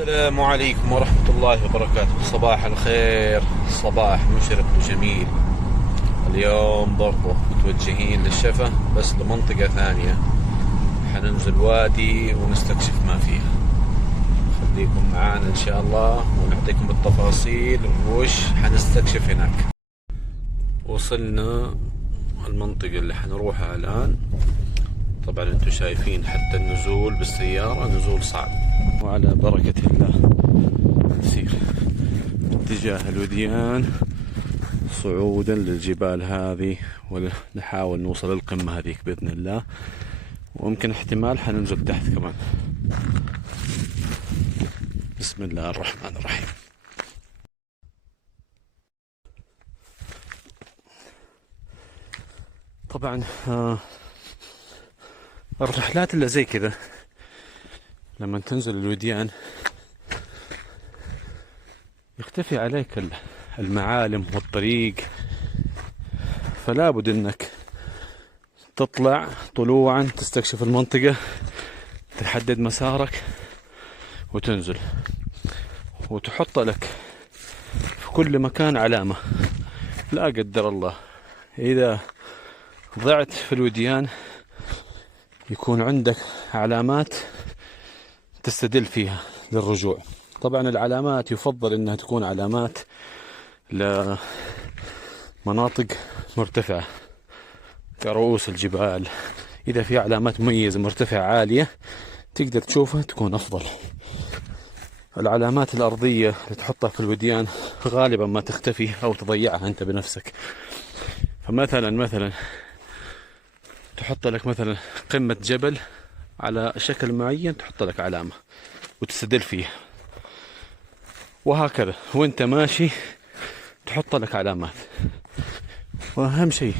السلام عليكم ورحمة الله وبركاته. صباح الخير، صباح مشرق وجميل. اليوم برضو متوجهين للشفا بس لمنطقة ثانية، حننزل وادي ونستكشف ما فيه. خليكم معانا إن شاء الله ونعطيكم التفاصيل وش حنستكشف هناك. وصلنا المنطقة اللي حنروحها الآن. طبعا انتم شايفين حتى النزول بالسيارة نزول صعب، وعلى بركة الله نسير باتجاه الوديان صعودا للجبال هذه، ونحاول نوصل للقمة هذيك بإذن الله، وممكن احتمال حننزل تحت كمان. بسم الله الرحمن الرحيم. طبعا الرحلات اللي زي كذا لما تنزل الوديان يختفي عليك المعالم والطريق، فلا بد انك تطلع طلوعا تستكشف المنطقة، تحدد مسارك وتنزل، وتحط لك في كل مكان علامة. لا قدر الله إذا ضعت في الوديان يكون عندك علامات تستدل فيها للرجوع. طبعا العلامات يفضل انها تكون علامات لمناطق مرتفعة كرؤوس الجبال. اذا في علامات مميزة مرتفعة عالية تقدر تشوفها تكون افضل. العلامات الارضية اللي تحطها في الوديان غالبا ما تختفي او تضيعها انت بنفسك. فمثلا تحط لك مثلا قمة جبل على شكل معين، تحط لك علامة وتستدل فيها، وهكذا وانت ماشي تحط لك علامات. واهم شيء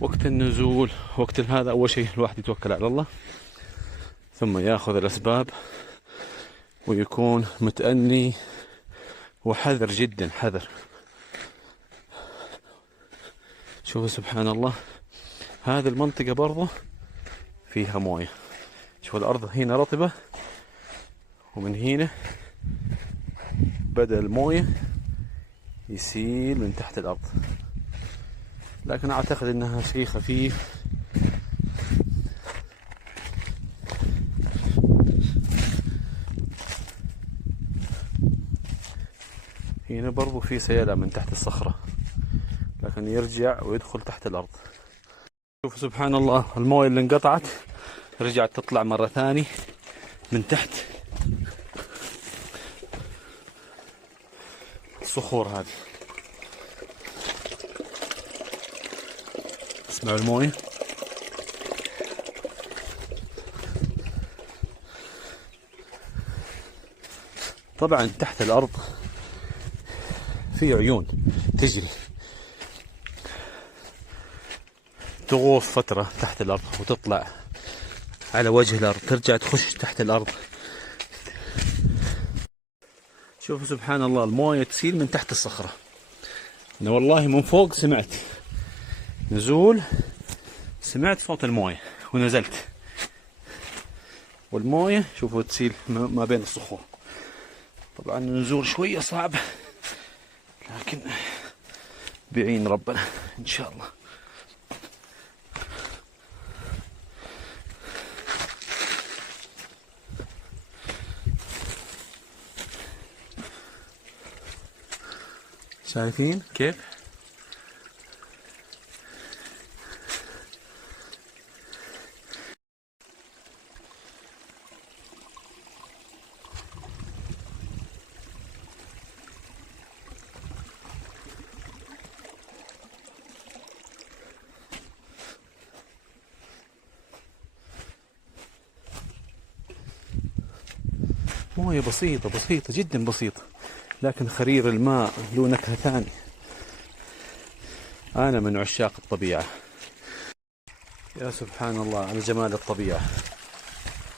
وقت النزول، وقت هذا اول شيء الواحد يتوكل على الله، ثم ياخذ الاسباب ويكون متأني وحذر جدا حذر. شوفوا سبحان الله، هذه المنطقة برضه فيها موية. شوف الأرض هنا رطبة، ومن هنا بدأ الموية يسيل من تحت الأرض، لكن أعتقد أنها شيء خفيف. هنا برضو في سيالة من تحت الصخرة، لكن يرجع ويدخل تحت الأرض. شوف سبحان الله، الموية اللي انقطعت رجعت تطلع مرة ثاني من تحت الصخور هذه. اسمعوا الموية. طبعا تحت الأرض في عيون تجري، تغوص فترة تحت الأرض وتطلع على وجه الأرض، ترجع تخش تحت الأرض. شوفوا سبحان الله، الموية تسيل من تحت الصخرة. أنا والله من فوق سمعت نزول، سمعت صوت الموية ونزلت، والموية شوفوا تسيل ما بين الصخور. طبعا النزول شوية صعب، لكن بعين ربنا إن شاء الله. شايفين كيف؟ موية بسيطة جدا بسيطة، لكن خرير الماء له نكهة ثانية. أنا من عشاق الطبيعة. يا سبحان الله على جمال الطبيعة.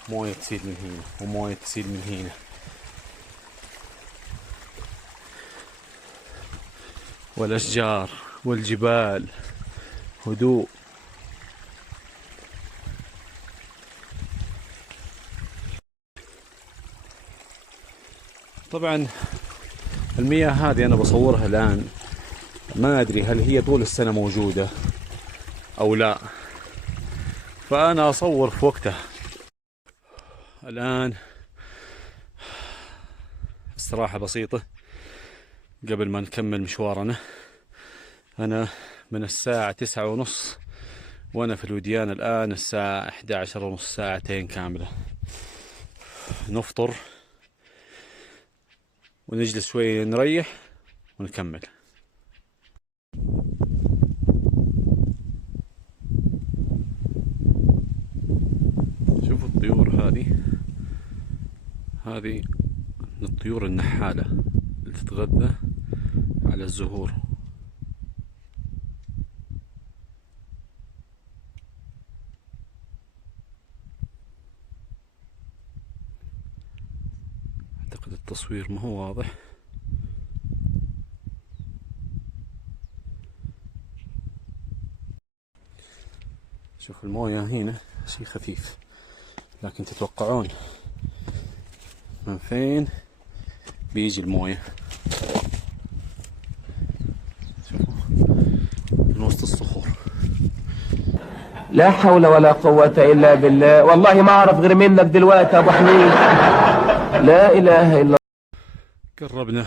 موية تسيل من هنا وموية تسيل من هنا، والأشجار والجبال، هدوء. طبعا المياه هذه أنا بصورها الآن، ما أدري هل هي طول السنة موجودة أو لا، فأنا أصور في وقتها. الآن استراحة بسيطة قبل ما نكمل مشوارنا. أنا من الساعة 9:30 وأنا في الوديان الآن الساعة 11:30، ساعتين كاملة. نفطر ونجلس شوي نريح ونكمل. شوفوا الطيور هذه من الطيور النحالة اللي تتغذى على الزهور. أعتقد التصوير ما هو واضح. شوف الموية هنا شيء خفيف، لكن تتوقعون من فين بيجي الموية؟ شوفوا من وسط الصخور. لا حول ولا قوة إلا بالله. والله ما أعرف غير منك دلوقتي يا أبو حميد. لا إله إلا الله. قربنا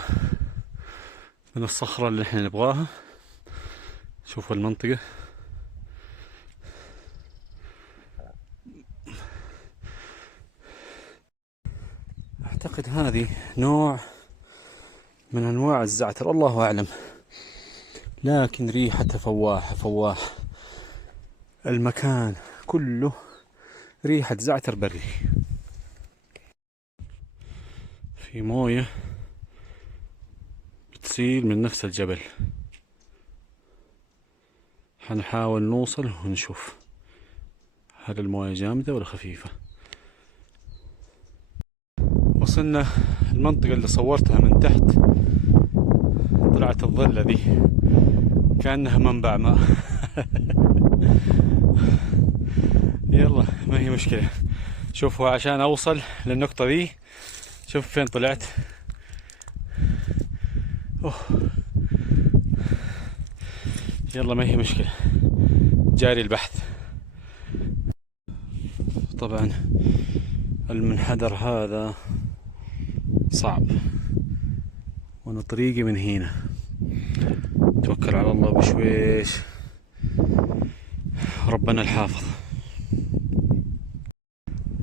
من الصخرة اللي احنا نبغاها. شوفوا المنطقة، أعتقد هذه نوع من أنواع الزعتر، الله أعلم، لكن ريحته فواح. المكان كله ريحة زعتر بري. في موية بتسيل من نفس الجبل، حنحاول نوصل ونشوف هل الموية جامدة ولا خفيفة. وصلنا المنطقة اللي صورتها من تحت، طلعت الظلة ذي كأنها منبع ماء. يلا ما هي مشكلة. شوفوا عشان أوصل للنقطة ذي، شوف فين طلعت. يلا ما هي مشكلة، جاري البحث. طبعا المنحدر هذا صعب، وانا طريقي من هنا. توكل على الله بشويش، ربنا الحافظ.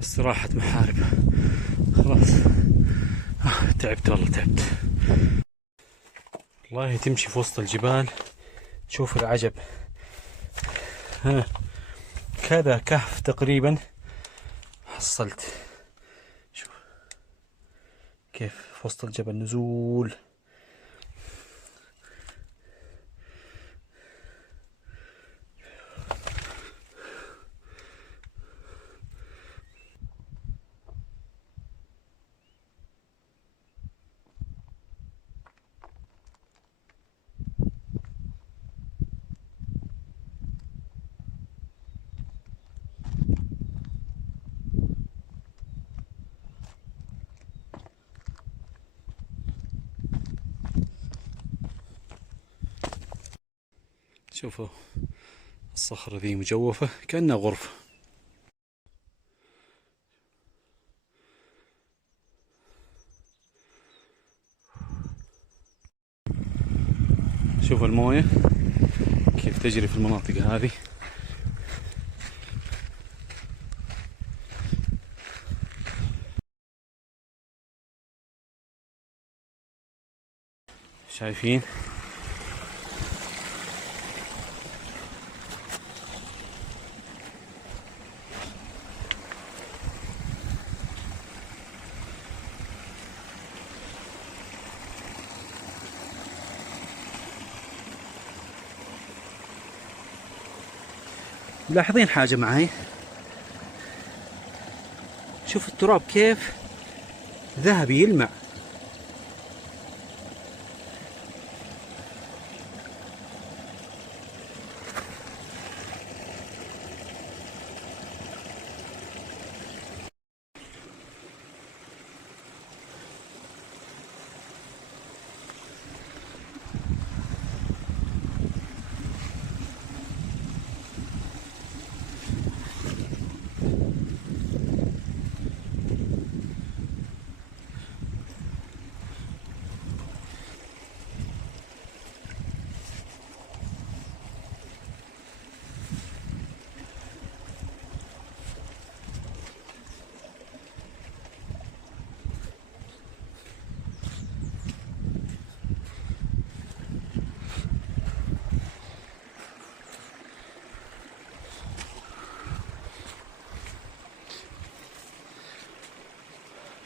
استراحة محارب، خلاص. تعبت والله، تعبت والله. تمشي في وسط الجبال، شوف العجب. كذا كهف تقريبا حصلت. شوف كيف في وسط الجبل نزول. شوفوا الصخرة ذي مجوفة كأنها غرفة. شوفوا الموية كيف تجري في المناطق هذه. شايفين؟ ملاحظين حاجة معي؟ شوف التراب كيف ذهبي يلمع.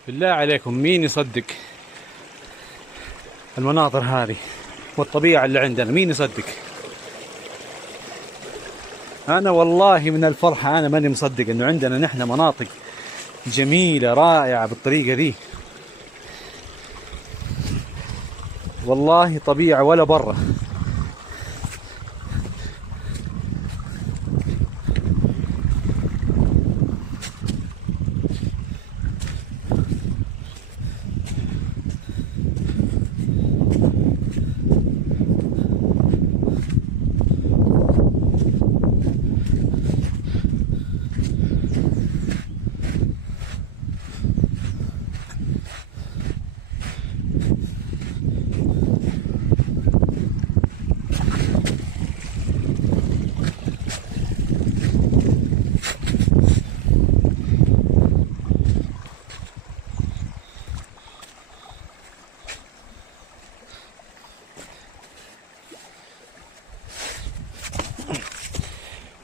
بالله عليكم مين يصدق المناظر هذه والطبيعة اللي عندنا؟ مين يصدق؟ أنا والله من الفرحة أنا ماني مصدق إنه عندنا نحن مناطق جميلة رائعة بالطريقة ذي. والله طبيعة ولا برا.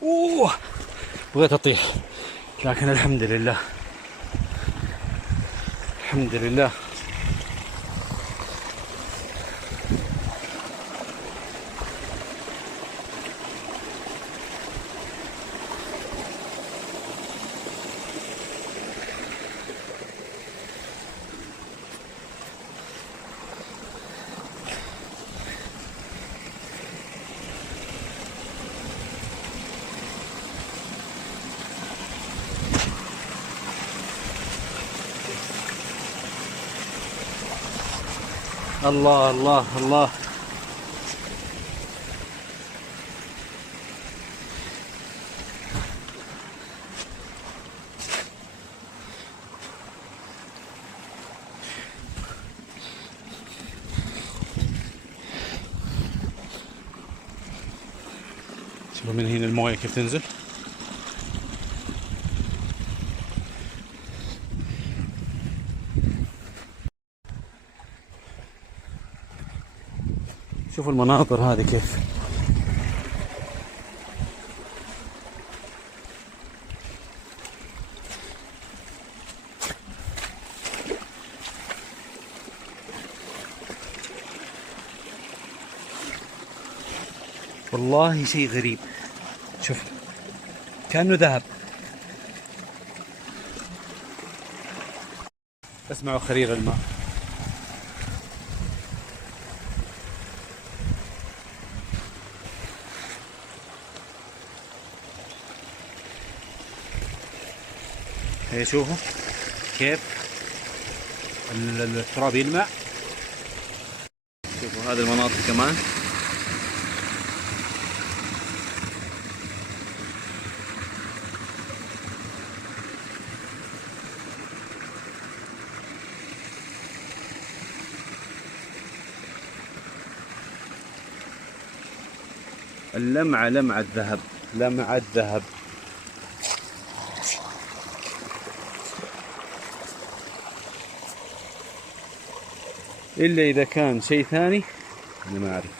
اوه بغيت اطيح لكن الحمد لله الحمد لله. الله الله الله. شوفوا من هنا المويه كيف تنزل. شوفوا المناظر هذه كيف. والله شيء غريب. شوف كأنه ذهب. اسمعوا خرير الماء. هي شوفوا كيف التراب يلمع. شوفوا هذه المناطق كمان. اللمعة لمعة ذهب، لمعة ذهب. إلا إذا كان شيء ثاني أنا ما أعرف.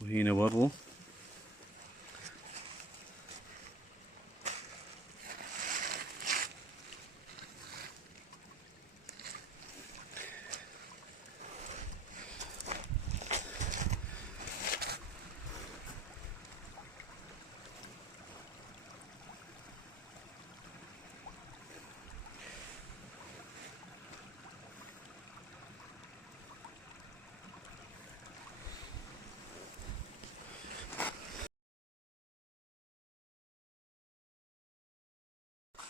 وهنا برضو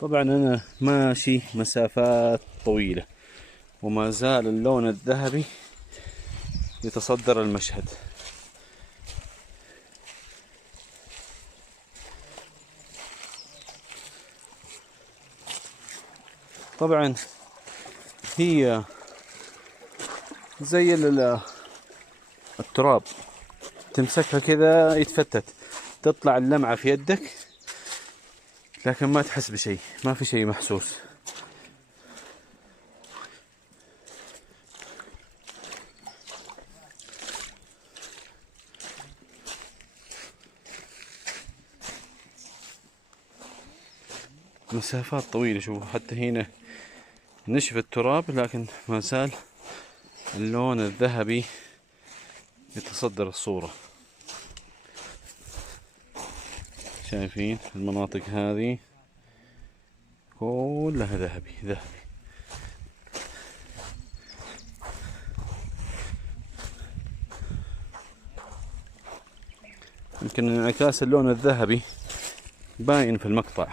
طبعا أنا ماشي مسافات طويلة وما زال اللون الذهبي يتصدر المشهد. طبعا هي زي التراب، تمسكها كذا يتفتت، تطلع اللمعة في يدك لكن ما تحس بشيء، ما في شيء محسوس. مسافات طويلة. شوفوا حتى هنا نشف التراب لكن ما زال اللون الذهبي يتصدر الصورة. شايفين المناطق هذه كلها ذهبي ذهبي. يمكن انعكاس اللون الذهبي باين في المقطع.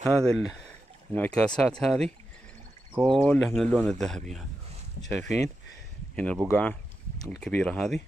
هذا الانعكاسات هذه كلها من اللون الذهبي هذا. شايفين هنا البقعة الكبيرة هذه.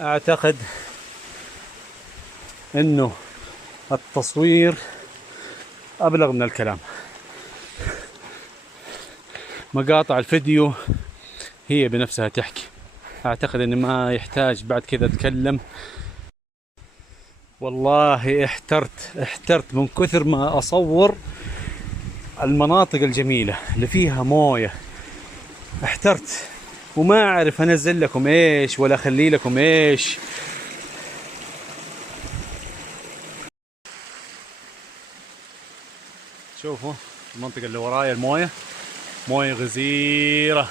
أعتقد أنه التصوير أبلغ من الكلام. مقاطع الفيديو هي بنفسها تحكي. أعتقد أني ما يحتاج بعد كذا أتكلم. والله احترت من كثر ما أصور المناطق الجميلة اللي فيها موية. احترت وما أعرف أنزل لكم إيش ولا أخلي لكم إيش. شوفوا المنطقة اللي ورايا الموية موية غزيرة.